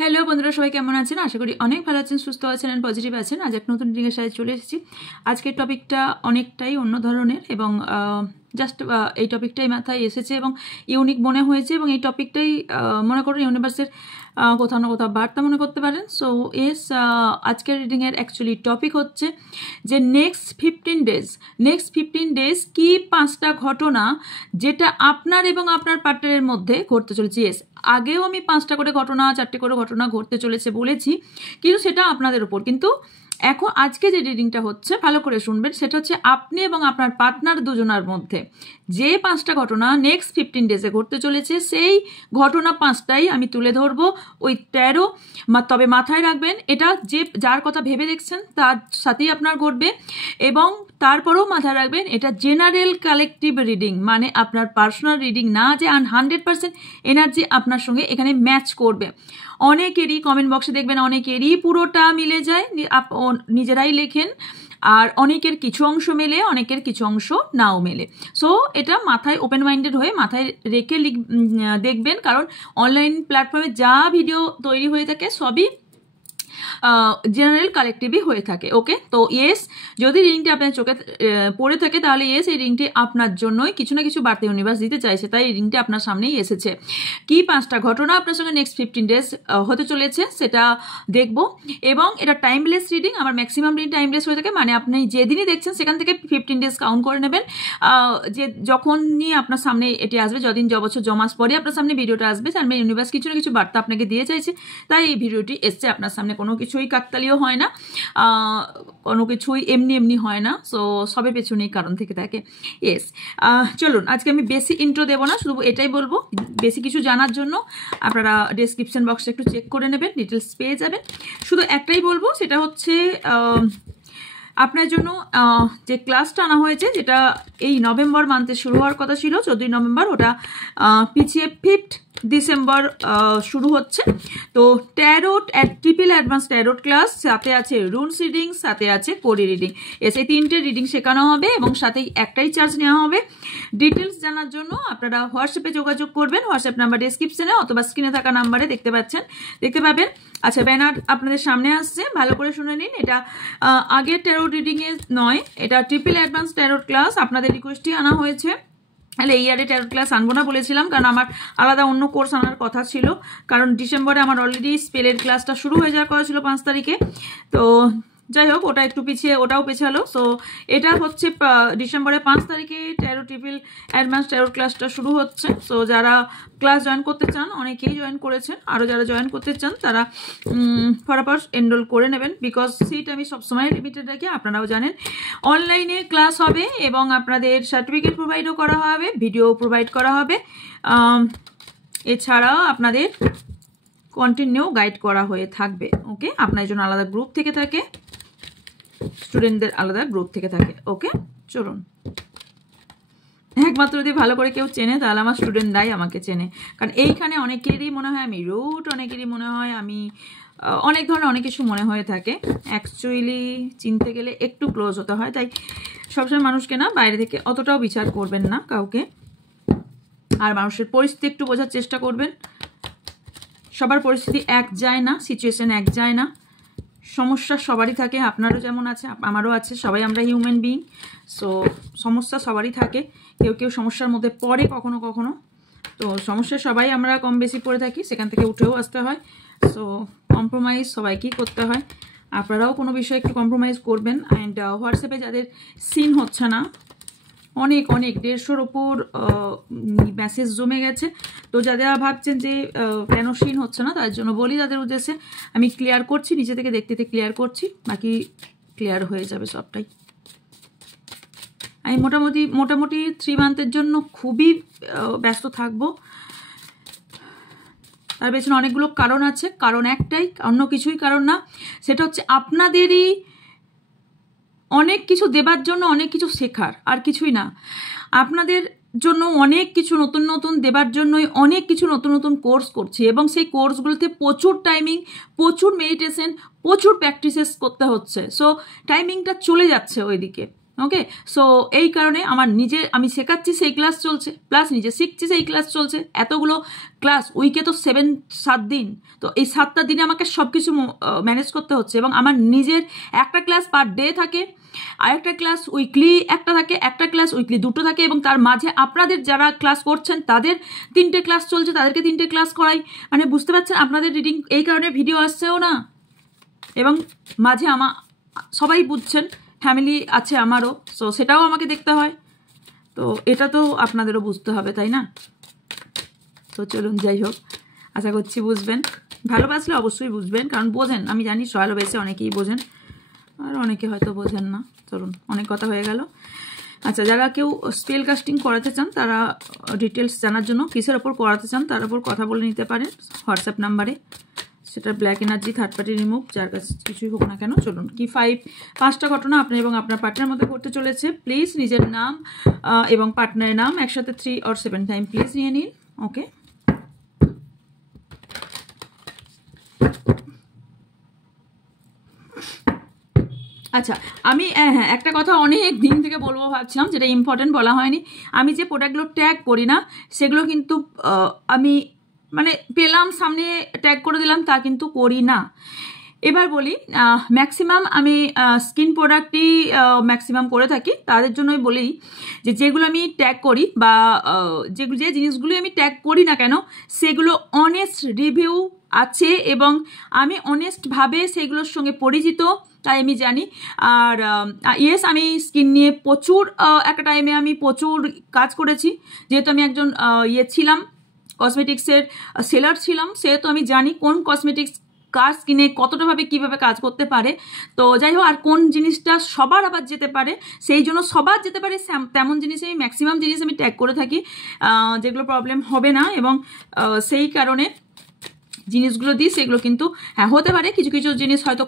Hello বন্ধুরা, সবাই কেমন আছেন? আশা করি অনেক ভালো আছেন, সুস্থ আছেন এন্ড পজিটিভ আছেন। আজ এক নতুন রিডিংয়ের সাথে চলে এসেছি। আজকের টপিকটা অনেকটাই অন্য ধরনের এবং জাস্ট এই টপিকটাই মাথায় এসেছে এবং ইউনিক মনে হয়েছে এবং এই টপিকটাই মনে করুন ইউনিভার্সের কোথাও না কোথাও বার্তা মনে করতে পারেন। সো আজকের রিডিংয়ের অ্যাকচুয়ালি টপিক হচ্ছে যে নেক্সট 15 ডেজ কি 5টা ঘটনা যেটা আপনার এবং আপনার পার্টনারের মধ্যে ঘটতে চলেছে। ইয়েস, আগেও আমি 5টা করে ঘটনা 4টে করে ঘটনা ঘটতে চলেছে বলেছি, কিন্তু সেটা আপনাদের উপর। কিন্তু এখন আজকে যে রিডিংটা হচ্ছে ভালো করে শুনবেন, সেটা হচ্ছে আপনি এবং আপনার পার্টনার দুজনার মধ্যে যে 5টা ঘটনা নেক্সট 15 ডেজে ঘটতে চলেছে, সেই ঘটনা 5টাই আমি তুলে ধরবো ওই 13। তবে মাথায় রাখবেন, এটা যে যার কথা ভেবে দেখছেন তার সাথেই আপনার ঘটবে এবং তারপরেও মাথায় রাখবেন এটা জেনারেল কালেকটিভ রিডিং, মানে আপনার পার্সোনাল রিডিং না যে 100% এনার্জি আপনার সঙ্গে এখানে ম্যাচ করবে। অনেকেরই কমেন্ট বক্সে দেখবেন অনেকেরই পুরোটা মিলে যায়, নিজেরাই লেখেন, আর অনেকের কিছু অংশ মেলে, অনেকের কিছু অংশ নাও মেলে। সো এটা মাথায় ওপেন মাইন্ডেড হয়ে মাথায় রেখে দেখবেন, কারণ অনলাইন প্ল্যাটফর্মে যা ভিডিও তৈরি হয়ে থাকে সবই জেনারেল কালেকটিভই হয়ে থাকে। ওকে, তো ইয়েস, যদি রিংটি আপনার চোখে পড়ে থাকে তাহলে ইয়েস, এই রিংটি আপনার জন্যই কিছু না কিছু বার্তা ইউনিভার্স দিতে চাইছে, তাই এই রিংটি আপনার সামনেই এসেছে। কি 5টা ঘটনা আপনার সঙ্গে নেক্সট 15 ডেজ হতে চলেছে সেটা দেখব। এবং এটা টাইমলেস রিডিং, আমার ম্যাক্সিমাম রিডিং টাইমলেস হয়ে থাকে, মানে আপনি যেদিনই দেখছেন সেখান থেকে 15 ডেজ কাউন্ট করে নেবেন। যে যখনই আপনার সামনে এটি আসবে, যদিন বছর জমাস পরে আপনার সামনে ভিডিওটা আসবে, তার মানে ইউনিভার্স কিছু না কিছু বার্তা আপনাকে দিয়ে চাইছে, তাই এই ভিডিওটি এসছে আপনার সামনে। কোনো কিছুই কাকতালীয় হয় না, কোনো কিছুই এমনি হয় না। সো সবে পেছনেই কারণ থেকে থাকে। ইয়েস, চলুন আজকে আমি বেশি ইন্ট্রো দেবো না, শুধু এটাই বলবো, বেশি কিছু জানার জন্য আপনারা ডেসক্রিপশন বক্সটা একটু চেক করে নেবেন, ডিটেলস পেয়ে যাবেন। শুধু একটাই বলবো, সেটা হচ্ছে আপনার জন্য যে ক্লাসটা আনা হয়েছে, যেটা এই নভেম্বর মান্থে শুরু হওয়ার কথা ছিল 14 নভেম্বর, ওটা পিছিয়ে 5 ডিসেম্বর শুরু হচ্ছে। তো tarot triple advance tarot class, সাথে আছে রুনস রিডিং, সাথে আছে কোডি রিডিং। এই 3টে রিডিং শেখানো হবে এবং সাথেই একটাই চার্জ নেওয়া হবে। ডিটেলস জানার জন্য আপনারা হোয়াটসঅ্যাপে যোগাযোগ করবেন, হোয়াটসঅ্যাপ নাম্বার ডেসক্রিপশনে অথবা স্ক্রিনে থাকা নাম্বারে দেখতে পাবেন। আচ্ছা, ব্যানার আপনাদের সামনে আসছে, ভালো করে শুনে নিন। এটা আগের ট্যারোট রিডিংয়ে নয়, এটা ট্রিপল অ্যাডভান্স ট্যারোট ক্লাস, আপনাদের রিকোয়েস্টই আনা হয়েছে। তাহলে এই ইয়ারে ট্যারোট ক্লাস আনবো না বলেছিলাম, কারণ আমার আলাদা অন্য কোর্স আনার কথা ছিল, কারণ ডিসেম্বরে আমার অলরেডি স্পেলের ক্লাসটা শুরু হয়ে যাওয়ার কথা ছিল 5 তারিখে। তো যাই হোক, ওটা একটু পিছিয়ে, ওটাও পেছালো। সো এটা হচ্ছে ডিসেম্বরের 5 তারিখে ট্যারো ট্রিপল অ্যাডভান্স ট্যারো ক্লাসটা শুরু হচ্ছে। সো যারা ক্লাস জয়েন করতে চান, অনেকেই জয়েন করেছেন, আরও যারা জয়েন করতে চান তারা ফটাফট এনরোল করে নেবেন, বিকজ সিট আমি সবসময় লিমিটেড রাখি, আপনারাও জানেন। অনলাইনে ক্লাস হবে এবং আপনাদের সার্টিফিকেট প্রোভাইডও করা হবে, ভিডিও প্রোভাইড করা হবে, এছাড়াও আপনাদের কন্টিনিউ গাইড করা হয়ে থাকবে। ওকে, আপনার জন্য আলাদা গ্রুপ থেকে থাকে, স্টুডেন্টদের আলাদা গ্রুপ থেকে থাকে। ওকে, চলুন। একমাত্র যদি ভালো করে কেউ চেনে তাহলে আমার স্টুডেন্টরাই আমাকে চেনে, কারণ এইখানে অনেকেরই মনে হয় আমি রুট, অনেকেরই মনে হয় আমি অনেক ধরনের অনেক কিছু মনে হয়ে থাকে। অ্যাকচুয়ালি চিনতে গেলে একটু ক্লোজ হতে হয়, তাই সবসময় মানুষকে না বাইরে থেকে অতটাও বিচার করবেন না কাউকে, আর মানুষের পরিস্থিতি একটু বোঝার চেষ্টা করবেন। সবার পরিস্থিতি এক যায় না, সিচুয়েশন এক যায় না, সমস্যা সবারই থাকে, আপনারও যেমন আছে আমারও আছে, সবাই আমরা হিউম্যান বিইং। সো সমস্যা সবারই থাকে, কেউ সমস্যার মধ্যে পড়ে কখনো কখনো, তো সমস্যা সবাই আমরা কম বেশি পড়ে থাকি, সেখান থেকে উঠেও আসতে হয়। সো কম্প্রোমাইজ সবাইকেই করতে হয়, আপনারাও কোনো বিষয়ে একটু কম্প্রোমাইজ করবেন। অ্যান্ড হোয়াটসঅ্যাপে যাদের সিন হচ্ছে না, অনেক 150-র ওপর মেসেজ জমে গেছে, তো যারা ভাবছেন যে কেন সিন হচ্ছে না, তার জন্য বলি, তাদের উদ্দেশ্যে আমি ক্লিয়ার করছি, নিচে থেকে দেখতে ক্লিয়ার করছি, বাকি ক্লিয়ার হয়ে যাবে সবটাই। আমি মোটামুটি 3 মান্থের জন্য খুবই ব্যস্ত থাকবো, তার পেছনে অনেকগুলো কারণ আছে, কারণ একটাই, অন্য কিছুই কারণ না, সেটা হচ্ছে আপনাদেরই অনেক কিছু দেবার জন্য, অনেক কিছু শেখার, আর কিছুই না। আপনাদের জন্য অনেক কিছু নতুন দেবার জন্যই অনেক কিছু নতুন কোর্স করছি, এবং সেই কোর্সগুলোতে প্রচুর টাইমিং, প্রচুর মেডিটেশন, প্রচুর প্র্যাকটিসেস করতে হচ্ছে। সো টাইমিংটা চলে যাচ্ছে ওইদিকে, ওকে, সো এই কারণে আমার নিজে আমি শেখাচ্ছি সেই ক্লাস চলছে, প্লাস নিজে শিখছি সেই ক্লাস চলছে। এতগুলো ক্লাস, উইকে তো 7 দিন, তো এই 7টা দিনে আমাকে সব কিছু ম্যানেজ করতে হচ্ছে। এবং আমার নিজের একটা ক্লাস পার ডে থাকে, আর একটা ক্লাস উইকলি একটা থাকে, একটা ক্লাস উইকলি 2টো থাকে, এবং তার মাঝে আপনাদের যারা ক্লাস করছেন তাদের 3টে ক্লাস চলছে, তাদেরকে 3টে ক্লাস করাই। মানে বুঝতে পারছেন আপনাদের রিডিং এই কারণে ভিডিও আসছেও না, এবং মাঝে সবাই বুঝছেন ফ্যামিলি আছে আমারও, সো সেটাও আমাকে দেখতে হয়, তো এটা তো আপনাদেরও বুঝতে হবে, তাই না? তো চলুন, যাই হোক, আশা করছি বুঝবেন, ভালোবাসলে অবশ্যই বুঝবেন, কারণ বোঝেন, আমি জানি ভালোবেসে অনেকেই বোঝেন, আর অনেকে হয়তো বোঝেন না। চলুন, অনেক কথা হয়ে গেল। আচ্ছা, যারা কেউ স্পেল কাস্টিং করাতে চান, তারা ডিটেলস জানার জন্য কিসের ওপর করাতে চান তার ওপর কথা বলে নিতে পারেন হোয়াটসঅ্যাপ নাম্বারে। সেটা black energy, third party remove, যার কাছে কিছুই হোক না কেন। চলুন, কি 5টা ঘটনা আপনার এবং আপনার পার্টনারের মধ্যে ঘটতে চলেছে। প্লিজ নিজের নাম এবং পার্টনারের নাম একসাথে 3 or 7 টাইম প্লিজ নিয়ে নিন। ওকে, আচ্ছা, আমি হ্যাঁ একটা কথা অনেক দিন থেকে বলবো ভাবছিলাম, যেটা ইম্পর্টেন্ট বলা হয়নি। আমি যে প্রোডাক্টগুলো ট্যাগ করি না, সেগুলো কিন্তু আমি মানে পেলাম সামনে ট্যাগ করে দিলাম, তা কিন্তু করি না। এবার বলি, ম্যাক্সিমাম আমি স্কিন প্রোডাক্টই ম্যাক্সিমাম করে থাকি। তাদের জন্যই বলি যে যেগুলো আমি ট্যাগ করি, বা যে জিনিসগুলো আমি ট্যাগ করি না কেন, সেগুলো অনেস্ট রিভিউ আছে, এবং আমি অনেস্টভাবে সেগুলোর সঙ্গে পরিচিত, তাই আমি জানি। আর ইয়েস, আমি স্কিন নিয়ে প্রচুর একটা টাইমে আমি প্রচুর কাজ করেছি, যেহেতু আমি একজন ছিলাম, কসমেটিক্সের সেলার ছিলাম, সেহেতু আমি জানি কোন কসমেটিক্স কার স্কিনে কতটাভাবে কীভাবে কাজ করতে পারে। তো যাই হোক, আর কোন জিনিসটা সবার আবার যেতে পারে, সেই জন্য সবার যেতে পারে তেমন জিনিস আমি ম্যাক্সিমাম জিনিস আমি ট্যাগ করে থাকি, যেগুলো প্রবলেম হবে না। এবং সেই কারণে জিনিসগুলো দিই, সেগুলো কিন্তু হ্যাঁ হতে পারে কিছু কিছু জিনিস হয়তো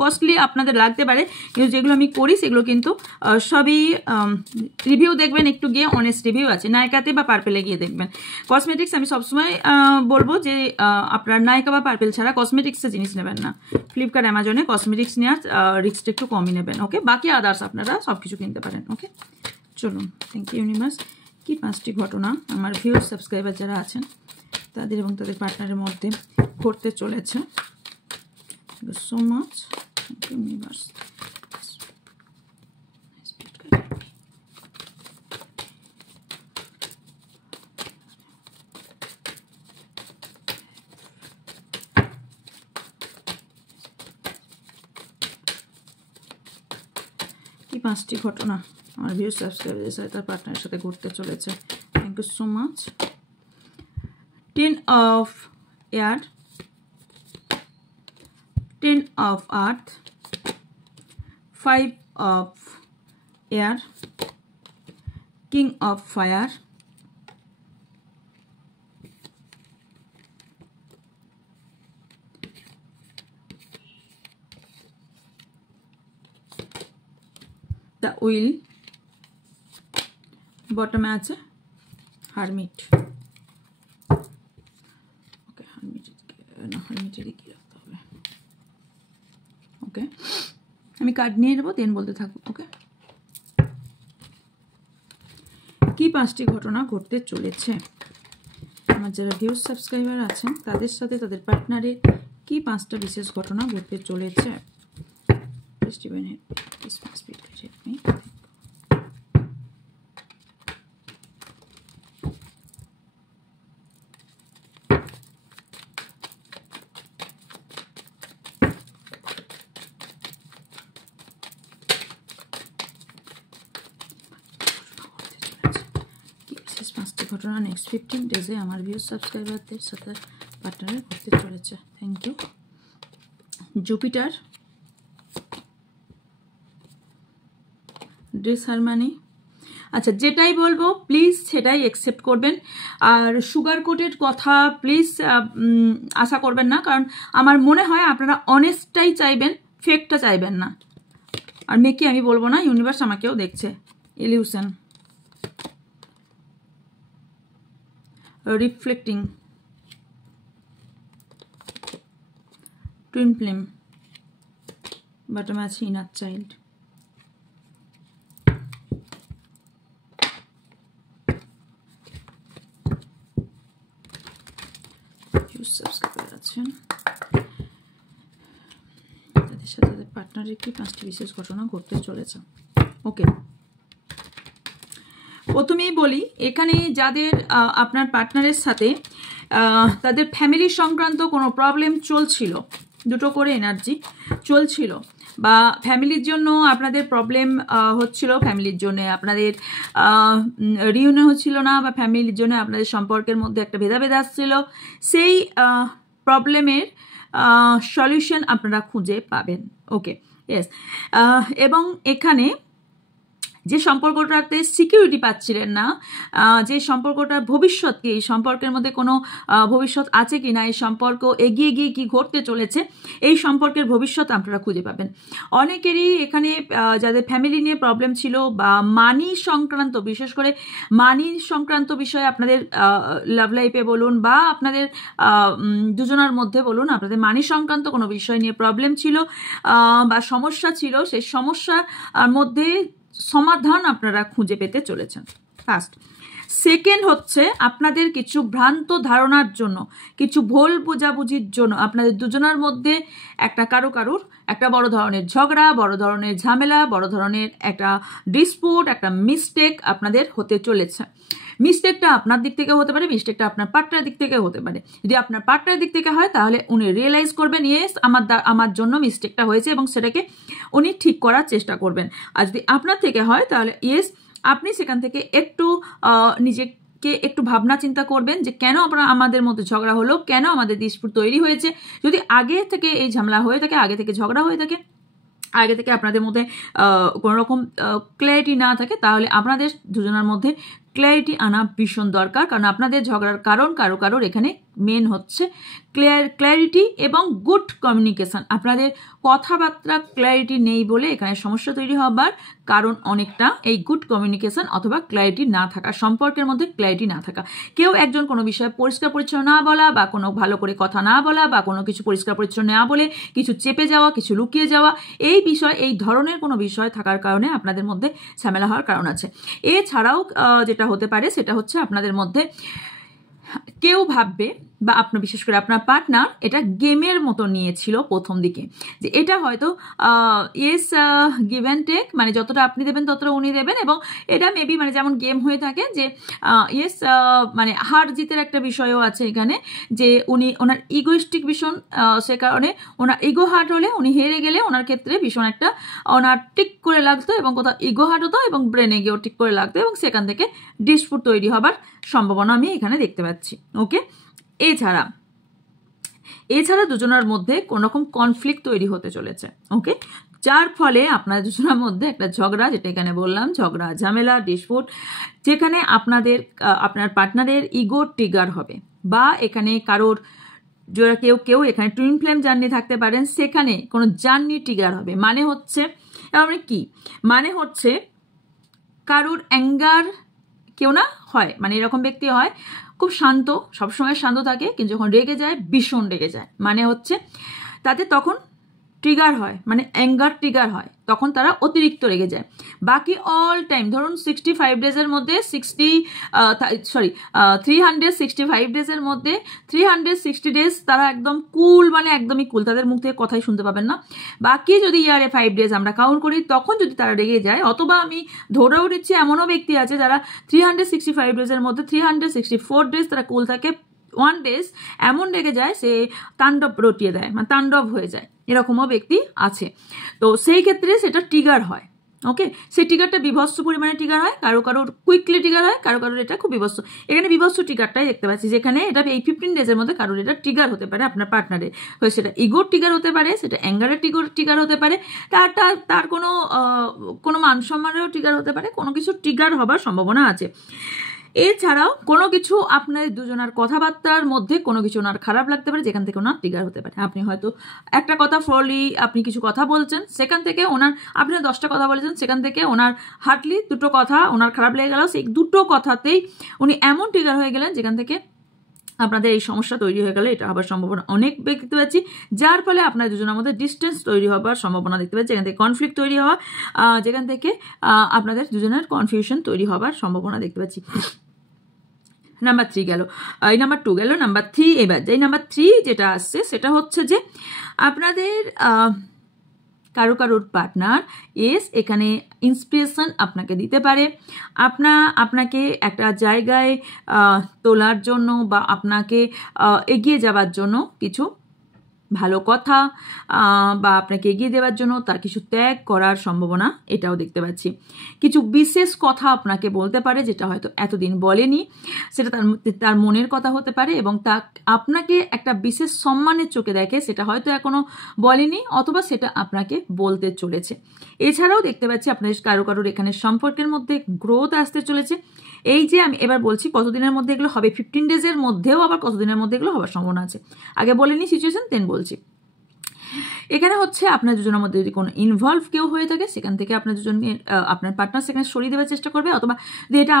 কস্টলি আপনাদের লাগতে পারে, কিন্তু যেগুলো আমি করি সেগুলো কিন্তু সবই রিভিউ দেখবেন, একটু গিয়ে অনেস্ট রিভিউ আছে, নায়িকাতে বা পার্পেলে গিয়ে দেখবেন। কসমেটিক্স আমি সবসময় বলবো যে আপনার নায়িকা বা পার্পেল ছাড়া কসমেটিক্সের জিনিস নেবেন না। ফ্লিপকার্ট, অ্যামাজনে কসমেটিক্স নেওয়ার রিস্কটা একটু কমই নেবেন। ওকে, বাকি আদার্স আপনারা সব কিছু কিনতে পারেন। ওকে, চলুন, থ্যাংক ইউ ইউনিভার্স। কি 5টি ঘটনা আমার ভিউয়ার সাবস্ক্রাইবার যারা আছেন তাদের এবং তাদের পার্টনারের মধ্যে ঘটতে চলেছে। So much, thank you universe. কি 5টি ঘটনা আমার ভিউয়ার সাবস্ক্রাইবারের সাথে তার পার্টনারের সাথে ঘটতে চলেছে। Thank you so much. 10 of air, 10 of earth, 5 of air, king of fire, the wheel, bottom আছে hermit। ওকে, hermit-এরই কি রাখতে হবে। ওকে, আমি কার্ড নিয়ে নেবো, দেন বলতে থাকবো। ওকে, কি 5টি ঘটনা ঘটতে চলেছে আমার যারা ভিউজ সাবস্ক্রাইবার আছেন তাদের সাথে তাদের পার্টনারের কি 5টা বিশেষ ঘটনা ঘটতে চলেছে। ঘটনা নেক্সট 15 ডেজে আমার ভিউজ সাবস্ক্রাইবারদের সাথে পার্টনারে ঘটতে চলেছে। Thank you. Jupiter, disharmony. আচ্ছা, যেটাই বলবো প্লিজ সেটাই অ্যাকসেপ্ট করবেন, আর সুগার কোটেড কথা প্লিজ আশা করবেন না, কারণ আমার মনে হয় আপনারা অনেস্টটাই চাইবেন, ফেকটা চাইবেন না। আর মেকি আমি বলবো না, ইউনিভার্স আমাকেও দেখছে। Illusion, reflecting, twin flame, bottom আছে ইনার চাইল্ড, পাচ্ছেন তাদের সাথে তাদের পার্টনারের কি 5টি বিশেষ ঘটনা ঘটতে চলেছে। ওকে, প্রথমেই বলি, এখানে যাদের আপনার পার্টনারের সাথে তাদের ফ্যামিলি সংক্রান্ত কোনো প্রবলেম চলছিল, দুটো করে এনার্জি চলছিল, বা ফ্যামিলির জন্য আপনাদের প্রবলেম হচ্ছিল, ফ্যামিলির জন্য আপনাদের রিউনিয়ন হচ্ছিল না, বা ফ্যামিলির জন্য আপনাদের সম্পর্কের মধ্যে একটা ভেদাভেদ আসছিল, সেই প্রবলেমের সলিউশন আপনারা খুঁজে পাবেন। ওকে, ইয়েস। এবং এখানে যে সম্পর্কটাতে সিকিউরিটি পাচ্ছিলেন না, যে সম্পর্কটার ভবিষ্যৎ কি, এই সম্পর্কের মধ্যে কোনো ভবিষ্যৎ আছে কি না, এই সম্পর্ক এগিয়ে গিয়ে কি ঘটতে চলেছে, এই সম্পর্কের ভবিষ্যৎ আপনারা খুঁজে পাবেন। অনেকেরই এখানে যাদের ফ্যামিলি নিয়ে প্রবলেম ছিল, বা মানি সংক্রান্ত, বিশেষ করে মানি সংক্রান্ত বিষয়ে আপনাদের লাভ লাইফে বলুন বা আপনাদের দুজনের মধ্যে বলুন, আপনাদের মানি সংক্রান্ত কোনো বিষয় নিয়ে প্রবলেম ছিল বা সমস্যা ছিল, সেই সমস্যার মধ্যে সমাধান আপনারা খুঁজে পেতে চলেছেন। ফার্স্ট। সেকেন্ড হচ্ছে, আপনাদের কিছু ভ্রান্ত ধারণার জন্য, কিছু ভুল বোঝাবুঝির জন্য আপনাদের দুজনের মধ্যে কারোর একটা বড় ধরনের ঝগড়া, বড় ধরনের ঝামেলা, বড় ধরনের একটা ডিসপুট, একটা মিস্টেক আপনাদের হতে চলেছে। মিস্টেকটা আপনার দিক থেকে হতে পারে, মিস্টেকটা আপনার পার্টনারের দিক থেকে হতে পারে। যদি আপনার পার্টনারের দিক থেকে হয় তাহলে উনি রিয়েলাইজ করবেন, ইয়েস আমার জন্য মিস্টেকটা হয়েছে, এবং সেটাকে উনি ঠিক করার চেষ্টা করবেন। আর যদি আপনার থেকে হয় তাহলে ইয়েস আপনি সেখান থেকে একটু নিজেকে একটু ভাবনা চিন্তা করবেন যে কেন আমাদের মধ্যে ঝগড়া হলো, কেন আমাদের ডিসপুট তৈরি হয়েছে। যদি আগে থেকে এই ঝামেলা হয়ে থাকে, আগে থেকে ঝগড়া হয়ে থাকে, আগে থেকে আপনাদের মধ্যে কোনো রকম ক্ল্যারিটি না থাকে, তাহলে আপনাদের দুজনের মধ্যে ক্ল্যারিটি আনা ভীষণ দরকার। কারণ আপনাদের ঝগড়ার কারণ কারোর এখানে মেন হচ্ছে ক্ল্যারিটি এবং গুড কমিউনিকেশন। আপনাদের কথাবার্তা ক্ল্যারিটি নেই বলে এখানে সমস্যা তৈরি হবার কারণ অনেকটা এই গুড কমিউনিকেশন অথবা ক্ল্যারিটি না থাকা, সম্পর্কের মধ্যে ক্ল্যারিটি না থাকা। কেউ একজন কোনো বিষয়ে পরিষ্কার পরিচ্ছন্ন না বলা, বা কোনো ভালো করে কথা না বলা, বা কোনো কিছু পরিষ্কার পরিচ্ছন্ন না বলে কিছু চেপে যাওয়া, কিছু লুকিয়ে যাওয়া, এই বিষয়, এই ধরনের কোনো বিষয় থাকার কারণে আপনাদের মধ্যে ঝামেলা হওয়ার কারণ আছে। এছাড়াও যেটা হতে পারে সেটা হচ্ছে, আপনাদের মধ্যে কেউ ভাববে, বা আপনার বিশেষ করে আপনার পার্টনার এটা গেমের মতো নিয়েছিল প্রথম দিকে, যে এটা হয়তো ইয়েস গিভ অ্যান্ড টেক, মানে যতটা আপনি দেবেন ততটা উনি দেবেন, এবং এটা মেবি মানে যেমন গেম হয়ে থাকে যে ইয়েস মানে হার জিতের একটা বিষয়ও আছে এখানে, যে উনি ওনার ইগোইস্টিক ভীষণ, সে কারণে ওনার ইগো হার্ট হলে, উনি হেরে গেলে ওনার ক্ষেত্রে ভীষণ একটা ওনার টিক করে লাগতো, এবং কোথাও ইগো হার্ট হতো এবং ব্রেনে গিয়েও টিক করে লাগতো, এবং সেখান থেকে ডিসপুট তৈরি হবার সম্ভাবনা আমি এখানে দেখতে পাচ্ছি। ওকে, এছাড়া দুজনের মধ্যে কোন রকম কনফ্লিক্ট তৈরি হতে চলেছে। ওকে, যার ফলে আপনাদের দুজনের মধ্যে একটা ঝগড়া, যেটা এখানে বললাম, ঝগড়া, ঝামেলা, ডিসপুট, যেখানে আপনার পার্টনারের ইগো ট্রিগার হবে, বা এখানে কারোর যারা কেউ এখানে টুইন ফ্লেম জার্নি থাকতে পারেন, সেখানে কোনো জার্নি ট্রিগার হবে। মানে হচ্ছে কি, মানে হচ্ছে কারোর অ্যাঙ্গার কেউ না হয়, মানে এরকম ব্যক্তি হয় খুব শান্ত, সবসময় শান্ত থাকে, কিন্তু যখন রেগে যায় ভীষণ রেগে যায়, মানে হচ্ছে তাতে তখন ট্রিগার হয়, মানে অ্যাঙ্গার ট্রিগার হয়, তখন তারা অতিরিক্ত রেগে যায়। বাকি অল টাইম ধরুন 65 ডেজের মধ্যে 365 ডেজের মধ্যে 360 ডেজ তারা একদম কুল, মানে একদমই কুল, তাদের মুখ থেকে কথাই শুনতে পাবেন না। বাকি যদি ইয়ারে 5 ডেজ আমরা কাউন্ট করি, তখন যদি তারা রেগে যায়, অথবা আমি ধরেও দিচ্ছি এমনও ব্যক্তি আছে যারা 365 ডেজের মধ্যে 364 ডেজ তারা কুল থাকে, 1 ডেজ এমন রেগে যায় সে তাণ্ডব রটিয়ে দেয়, মানে তাণ্ডব হয়ে যায়, এরকমও ব্যক্তি আছে। তো সেই ক্ষেত্রে সেটা ট্রিগার হয়। ওকে, সেই ট্রিগারটা বিভৎস পরিমাণে ট্রিগার হয়, কারোর কুইকলি ট্রিগার হয়, কারোর এটা খুব বিভৎস। এখানে বিভৎস ট্রিগারটাই দেখতে পাচ্ছি, যেখানে এটা এই 15 ডেজের মধ্যে কারোর এটা ট্রিগার হতে পারে আপনার পার্টনারের, সেটা ইগোর ট্রিগার হতে পারে, সেটা অ্যাঙ্গারের ট্রিগার হতে পারে, তার কোনো মান সম্মানেরও ট্রিগার হতে পারে, কোনো কিছু ট্রিগার হবার সম্ভাবনা আছে। এছাড়াও কোনো কিছু আপনাদের দুজনের কথাবার্তার মধ্যে কোনো কিছু ওনার খারাপ লাগতে পারে, যেখান থেকে ওনার ট্রিগার হতে পারে। আপনি হয়তো একটা কথা আপনি কিছু কথা বলছেন, সেখান থেকে আপনি 10টা কথা বলেছেন, সেখান থেকে ওনার হার্ডলি 2টো কথা ওনার খারাপ লেগে গেল, সেই 2টো কথাতেই উনি এমন ট্রিগার হয়ে গেলেন যেখান থেকে আপনাদের এই সমস্যা তৈরি হয়ে গেলে এটা হবার সম্ভাবনা অনেক দেখতে পাচ্ছি, যার ফলে আপনার দুজনের মধ্যে ডিস্টেন্স তৈরি হবার সম্ভাবনা দেখতে পাচ্ছি, যেখান থেকে কনফ্লিক্ট তৈরি হওয়া, যেখান থেকে আপনাদের দুজনের কনফিউশন তৈরি হবার সম্ভাবনা দেখতে পাচ্ছি। নাম্বার 3 গেল, এই নাম্বার 2 গেল, নাম্বার 3 এবার যেই নাম্বার 3 যেটা আসছে সেটা হচ্ছে যে আপনাদের কারোর পার্টনার এখানে ইন্সপিরেশন আপনাকে দিতে পারে, আপনাকে একটা জায়গায় তোলার জন্য বা আপনাকে এগিয়ে যাওয়ার জন্য কিছু ভালো কথা বা আপনাকে এগিয়ে দেওয়ার জন্য তার কিছু ত্যাগ করার সম্ভাবনা এটাও দেখতে পাচ্ছি। কিছু বিশেষ কথা আপনাকে বলতে পারে যেটা হয়তো এতদিন বলেনি, সেটা তার মনের কথা হতে পারে এবং আপনাকে একটা বিশেষ সম্মানের চোখে দেখে, সেটা হয়তো এখনো বলেনি অথবা সেটা আপনাকে বলতে চলেছে। এছাড়াও দেখতে পাচ্ছি আপনাদের কারোর এখানে সম্পর্কের মধ্যে গ্রোথ আসতে চলেছে। এই যে আমি এবার বলছি কতদিনের মধ্যে এগুলো হবে, 15 ডেজের মধ্যেও আবার কতদিনের মধ্যে এগুলো হওয়ার সম্ভাবনা আছে। আগে বলেনি সিচুয়েশন, দেন বলছি। এখানে হচ্ছে আপনার দুজনের মধ্যে যদি কোনো ইনভলভ কেউ হয়ে থাকে সেখান থেকে আপনার দুজনকে আপনার পার্টনার সেখানে সরিয়ে দেওয়ার চেষ্টা করবে, অথবা যদি এটা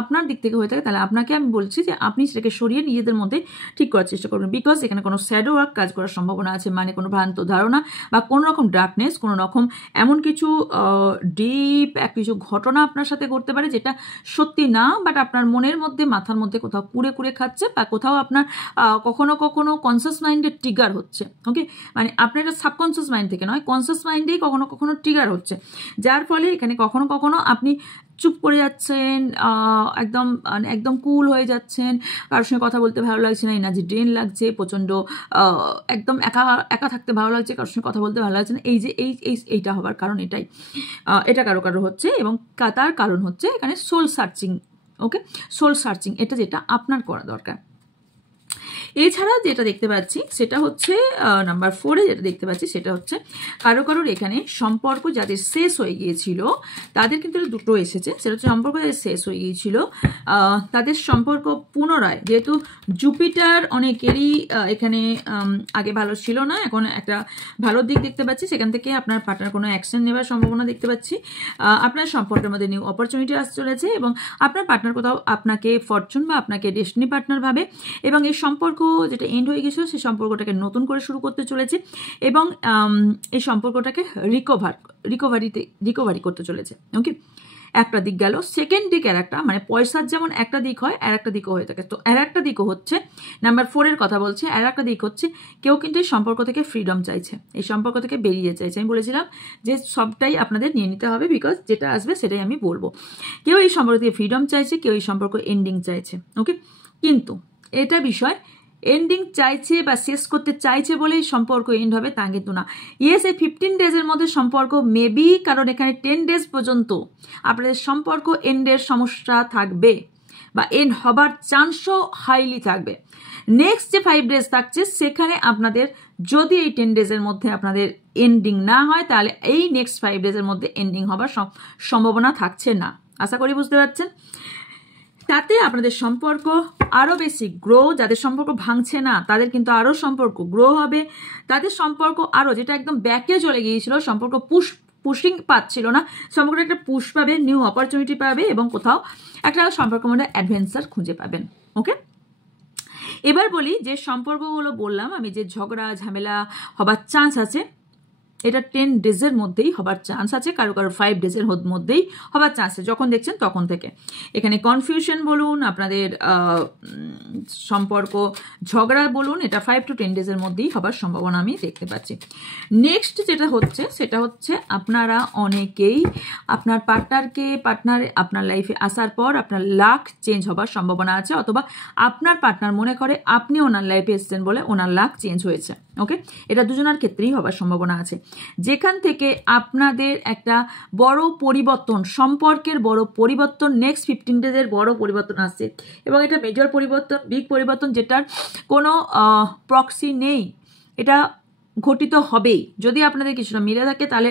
আপনার দিক থেকে হয়ে থাকে তাহলে আপনাকে আমি বলছি যে আপনি সেটাকে সরিয়ে নিজেদের মধ্যে ঠিক করার চেষ্টা করবেন, বিকজ এখানে কোনো শ্যাডো ওয়ার্ক কাজ করার সম্ভাবনা আছে, মানে কোনো ভ্রান্ত ধারণা বা কোনো রকম ডার্কনেস, কোনো রকম এমন কিছু ডিপ কিছু ঘটনা আপনার সাথে ঘটতে পারে যেটা সত্যি না, বাট আপনার মনের মধ্যে মাথার মধ্যে কোথাও কুড়ে খাচ্ছে বা কোথাও আপনার কখনো কনসিয়াস মাইন্ডে ট্রিগার হচ্ছে। ওকে, মানে আপনার এটা সাবকনসিয়াস মাইন্ড থেকে নয়, কনসিয়াস মাইন্ডেই কখনো ট্রিগার হচ্ছে, যার ফলে এখানে কখনো আপনি চুপ করে যাচ্ছেন, একদম কুল হয়ে যাচ্ছেন, কারোর সঙ্গে কথা বলতে ভালো লাগছে না, এনার্জি ড্রেন লাগছে, প্রচণ্ড একদম একা থাকতে ভালো লাগছে, কারোর সঙ্গে কথা বলতে ভালো লাগছে না। এই যে এইটা হবার কারণ এটাই, এটা কারো হচ্ছে এবং তার কারণ হচ্ছে এখানে সোল সার্চিং। ওকে, সোল সার্চিং যেটা আপনার করা দরকার। এছাড়া যেটা দেখতে পাচ্ছি সেটা হচ্ছে নাম্বার 4-এ যেটা দেখতে পাচ্ছি সেটা হচ্ছে কারোর এখানে সম্পর্ক যাদের শেষ হয়ে গিয়েছিল তাদের কিন্তু দুটো এসেছে, সেটা হচ্ছে সম্পর্ক যাদের শেষ হয়ে গিয়েছিল তাদের সম্পর্ক পুনরায়, যেহেতু জুপিটার অনেকেরই এখানে আগে ভালো ছিল না, এখন একটা ভালো দিক দেখতে পাচ্ছি, সেখান থেকে আপনার পার্টনার কোনো অ্যাকশন নেওয়ার সম্ভাবনা দেখতে পাচ্ছি, আপনার সম্পর্কের মধ্যে নিউ অপরচুনিটি আসতে চলেছে এবং আপনার পার্টনার কোথাও আপনাকে ফরচুন বা আপনাকে ডেস্টিনি পার্টনার ভাবে এবং এই সম্পর্ক যেটা এন্ড হয়ে গেছিল সেই সম্পর্কটাকে নতুন করে শুরু করতে চলেছে এবং এই সম্পর্কটাকে রিকভারি করতে চলেছে। ওকে, একটা দিক গেল। সেকেন্ড দিক আর একটা, মানে পয়সার যেমন একটা দিক হয় আর একটা দিকও হয়ে থাকে, তো আর একটা দিকও হচ্ছে নাম্বার 4-এর কথা বলছে, আর একটা দিক হচ্ছে কেউ কিন্তু এই সম্পর্ক থেকে ফ্রিডম চাইছে, এই সম্পর্ক থেকে বেরিয়ে চাইছে। আমি বলেছিলাম যে সবটাই আপনাদের নিয়ে নিতে হবে, বিকজ যেটা আসবে সেটাই আমি বলবো। কেউ এই সম্পর্ক থেকে ফ্রিডম চাইছে, কেউ এই সম্পর্ক এন্ডিং চাইছে। ওকে, কিন্তু এটা বিষয় এন্ডিং চাইছে বা শেষ করতে চাইছে বলেই সম্পর্ক এন্ড হবে তা কিন্তু না। ইয়েস, এই 15 ডেজের মধ্যে সম্পর্ক মেবি, কারণ এখানে 10 ডেজ পর্যন্ত আপনাদের সম্পর্ক এন্ডের সমস্যা থাকবে বা এন্ড হবার চান্সও হাইলি থাকবে। নেক্সট যে 5 ডেজ থাকছে সেখানে আপনাদের যদি এই 10 ডেজের মধ্যে আপনাদের এন্ডিং না হয় তাহলে এই নেক্সট 5 ডেজের মধ্যে এন্ডিং হবার সম্ভাবনা থাকছে না। আশা করি বুঝতে পারছেন। তাতে আপনাদের সম্পর্ক আরও বেশি গ্রো, যাদের সম্পর্ক ভাঙছে না তাদের কিন্তু আরও সম্পর্ক গ্রো হবে, তাদের সম্পর্ক আরও যেটা একদম ব্যাকে চলে গিয়েছিল, সম্পর্ক পুশিং পাচ্ছিল না, সম্পর্কটা একটা পুশ পাবে, নিউ অপরচুনিটি পাবে এবং কোথাও একটা সম্পর্কের মধ্যে অ্যাডভেঞ্চার খুঁজে পাবেন। ওকে, এবার বলি যে সম্পর্কগুলো বললাম আমি, যে ঝগড়া ঝামেলা হবার চান্স আছে, এটা 10 ডেজের মধ্যেই হবার চান্স আছে, কারো 5 ডেজের মধ্যেই হবার চান্স আছে, যখন দেখছেন তখন থেকে। এখানে কনফিউশন বলুন, আপনাদের সম্পর্ক ঝগড়া বলুন, এটা 5 to 10 ডেজের মধ্যেই হবার সম্ভাবনা আমি দেখতে পাচ্ছি। নেক্সট যেটা হচ্ছে সেটা হচ্ছে আপনারা অনেকেই আপনার পার্টনার আপনার লাইফে আসার পর আপনার লাক চেঞ্জ হবার সম্ভাবনা আছে, অথবা আপনার পার্টনার মনে করে আপনি ওনার লাইফে এসেছেন বলে ওনার লাক চেঞ্জ হয়েছে। ওকে, এটা দুজনের ক্ষেত্রেই হবার সম্ভাবনা আছে, যেখান থেকে আপনাদের একটা বড় পরিবর্তন, সম্পর্কের বড় পরিবর্তন, নেক্সট 15 ডেজের বড় পরিবর্তন আসছে এবং এটা মেজর পরিবর্তন, বিগ পরিবর্তন, যেটার কোনো প্রক্সি নেই, এটা ঘটিত হবেই। যদি আপনাদের কিছুটা মিলে থাকে তাহলে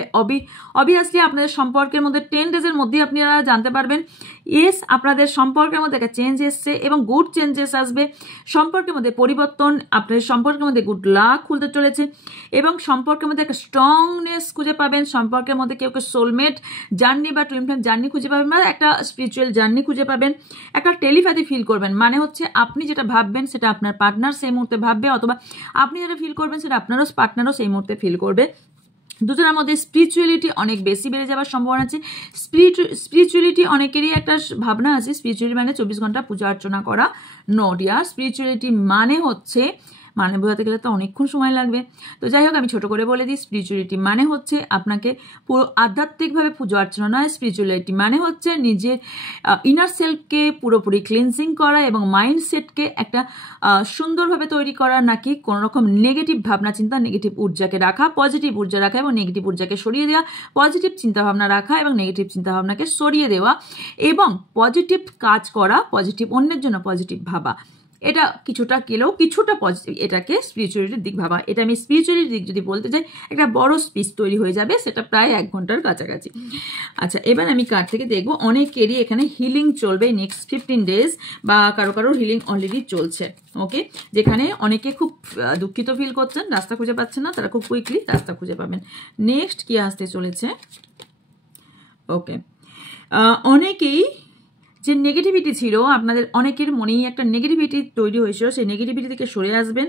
অবভিয়াসলি আপনাদের সম্পর্কের মধ্যে 10 ডেজের মধ্যে আপনারা জানতে পারবেন ইয়েস আপনাদের সম্পর্কের মধ্যে একটা চেঞ্জ এসছে এবং গুড চেঞ্জেস আসবে, সম্পর্কের মধ্যে পরিবর্তন, আপনাদের সম্পর্কের মধ্যে গুড লাক খুলতে চলেছে এবং সম্পর্কের মধ্যে একটা স্ট্রংনেস খুঁজে পাবেন, সম্পর্কের মধ্যে কেউ সোলমেট জার্নি বা টুইন ফ্লেম জার্নি খুঁজে পাবেন, মানে একটা স্পিরিচুয়াল জার্নি খুঁজে পাবেন, একটা টেলিপ্যাথি ফিল করবেন, মানে হচ্ছে আপনি যেটা ভাববেন সেটা আপনার পার্টনার সেই মুহূর্তে ভাববে, অথবা আপনি যেটা ফিল করবেন সেটা আপনারও পার্টনারও সেই মুহূর্তে ফিল করবে। দুজনের মধ্যে স্পিরিচুয়ালিটি অনেক বেশি বেড়ে যাওয়ার সম্ভাবনা আছে। স্পিরিচুয়ালিটি অনেকেরই একটা ভাবনা আছে, স্পিরিচুয়ালিটি মানে 24 ঘন্টা পূজা অর্চনা করা। নো ডিয়ার, স্পিরিচুয়ালিটি মানে হচ্ছে, মানে বোঝাতে গেলে তো অনেকক্ষণ সময় লাগবে, তো যাই হোক আমি ছোট করে বলে দিই, স্পিরিচুয়ালিটি মানে হচ্ছে আপনাকে পুরো আধ্যাত্মিকভাবে পুজো অর্চনা নয়, স্পিরিচুয়ালিটি মানে হচ্ছে নিজের ইনার সেলফকে পুরোপুরি ক্লিনজিং করা এবং মাইন্ডসেটকে একটা সুন্দরভাবে তৈরি করা, নাকি কোনো রকম নেগেটিভ ভাবনা চিন্তা, নেগেটিভ ঊর্জাকে রাখা, পজিটিভ ঊর্জা রাখা এবং নেগেটিভ ঊর্জাকে সরিয়ে দেওয়া, পজিটিভ চিন্তাভাবনা রাখা এবং নেগেটিভ চিন্তাভাবনাকে সরিয়ে দেওয়া, এবং পজিটিভ কাজ করা, পজিটিভ অন্যের জন্য পজিটিভ ভাবা। এটা কিছুটা গেলেও কিছুটা পজিটিভ, এটাকে স্পিরিচুয়ালিটির দিক ভাবা। এটা আমি স্পিরিচুয়ালিটির দিক যদি বলতে চাই, একটা বড় স্পিচ তৈরি হয়ে যাবে, সেটা প্রায় 1 ঘন্টার কাছাকাছি। আচ্ছা, এবার আমি কার্ড থেকে দেখবো অনেকেরই এখানে হিলিং চলবে নেক্সট 15 ডেজ, বা কারো কারোর হিলিং অলরেডি চলছে। ওকে, যেখানে অনেকে খুব দুঃখিত ফিল করছেন, রাস্তা খুঁজে পাচ্ছেন না, তারা খুব কুইকলি রাস্তা খুঁজে পাবেন। নেক্সট কি আসতে চলেছে? ওকে, অনেকেই যে নেগেটিভিটি ছিল, আপনাদের অনেকের মনেই একটা নেগেটিভিটি তৈরি হয়েছিল, সেই নেগেটিভিটি থেকে সরে আসবেন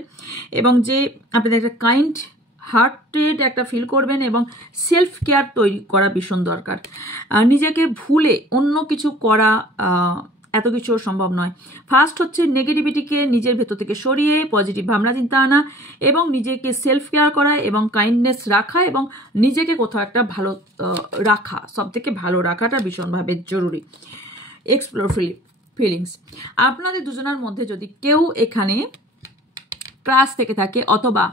এবং যে আপনাদের একটা কাইন্ড হার্টেড একটা ফিল করবেন এবং সেলফ কেয়ার তৈরি করা ভীষণ দরকার। নিজেকে ভুলে অন্য কিছু করা এত কিছু সম্ভব নয়। ফার্স্ট হচ্ছে নেগেটিভিটিকে নিজের ভেতর থেকে সরিয়ে পজিটিভ ভাবনা চিন্তা আনা এবং নিজেকে সেলফ কেয়ার করা এবং কাইন্ডনেস রাখা এবং নিজেকে কোথাও একটা ভালো রাখা, সব থেকে ভালো রাখাটা ভীষণভাবে জরুরি। Explore feelings. আপনাদের দুজনের মধ্যে যদি কেউ এখানে ক্রাশ থেকে থাকে, অথবা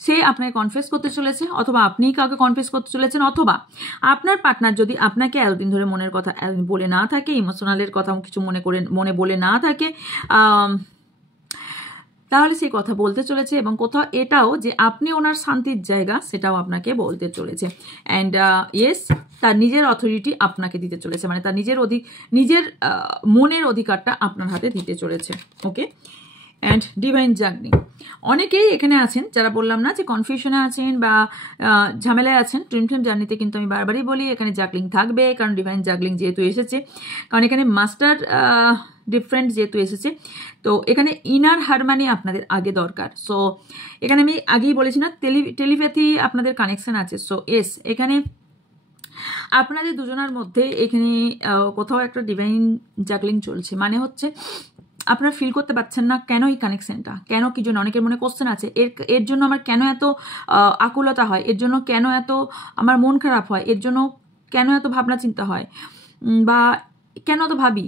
সে আপনাকে কনফেস করতে চলেছে, অথবা আপনি কাউকে কনফেস করতে চলেছেন, অথবা আপনার পার্টনার যদি আপনাকে এতদিন ধরে মনের কথা বলে না থাকে, ইমোশনালের কথা কিছু মনে বলে না থাকে, তাহলে সেই কথা বলতে চলেছে এবং কোথাও এটাও যে আপনি ওনার শান্তির জায়গা, সেটাও আপনাকে বলতে চলেছে। অ্যান্ড ইয়েস, তার নিজের অথরিটি আপনাকে দিতে চলেছে, মানে তার নিজের মনের অধিকারটা আপনার হাতে দিতে চলেছে। ওকে, অ্যান্ড ডিভাইন জাগলিং। অনেকেই এখানে আছেন যারা বললাম না যে কনফিউশনে আছেন বা ঝামেলায় আছেন, টুইন ফ্লেম জার্নিতে কিন্তু আমি বারবারই বলি এখানে জাগলিং থাকবে, কারণ ডিভাইন জাগলিং যেহেতু এসেছে, কারণ এখানে মাস্টার ডিফারেন্ট যেহেতু এসেছে, তো এখানে ইনার হারমানি আপনাদের আগে দরকার। সো এখানে আমি আগেই বলেছি না, টেলিপ্যাথি আপনাদের কানেকশন আছে। সো এস, এখানে আপনাদের দুজনের মধ্যে এখানে কোথাও একটা ডিভাইন জাগলিং চলছে, মানে হচ্ছে আপনারা ফিল করতে পারছেন না কেন এই কানেকশনটা, কেন কি জন্য। অনেকের মনে কোশ্চেন আছে, এর জন্য আমার কেন এত আকুলতা হয়, এর জন্য কেন এত আমার মন খারাপ হয়, এর জন্য কেন এত ভাবনা চিন্তা হয়, বা কেন তো ভাবি,